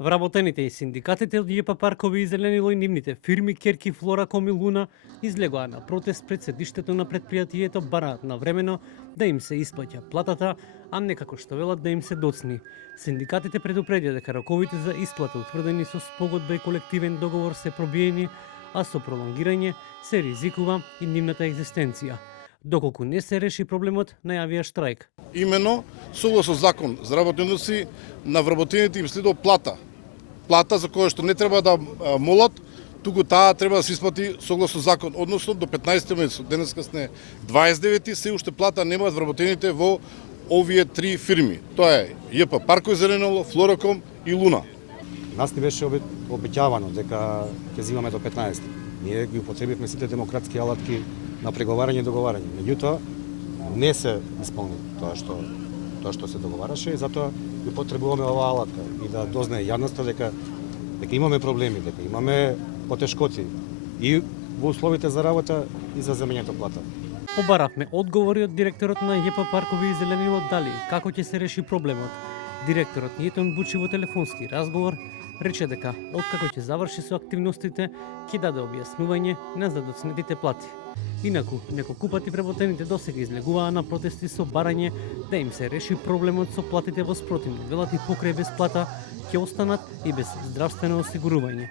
Вработените и синдикатите од ЈП Паркови и Зеленило и нивните фирми Керки, Флораком и Луна излегоа на протест пред седиштето на предпријатието, бараат навремено да им се исплаќа платата, а не како што велат да им се доцни. Синдикатите предупредија дека роковите за исплата утврдени со спогодба и колективен договор се пробиени, а со пролонгирање се ризикува и нивната екзистенција. Доколку не се реши проблемот, најавија штрајк. Имено, согласно закон за работни односи, на вработените им следува плата. Плата за која што не треба да молат, туку таа треба да се исплати согласно закон. Односно, до 15 месец, денеска сме 29, се уште плата немаат вработените во овие три фирми. Тоа е ЈП Паркови Зеленило, Флораком и Луна. Нас ни беше обеќавано дека ќе взимаме до 15. Ние ги употребивме сите демократски алатки на преговарање и договарање. Меѓутоа, не се исполни тоа што се договараше и затоа ја потребуваме оваа алатка и да дознае јавноста дека имаме проблеми, дека имаме потешкоти и во условите за работа и за земењето плата. Побаравме одговори од директорот на ЈП Паркови и Зеленило дали како ќе се реши проблемот. Директорот Ниетон Бучи во телефонски разговор рече дека откако ќе заврши со активностите, ќе даде објаснување на задоцнетите плати. Инаку, неколку пати вработените досега излегуваа на протести со барање да им се реши проблемот со платите, во спротивно велат и покрај без плата ќе останат и без здравствено осигурување.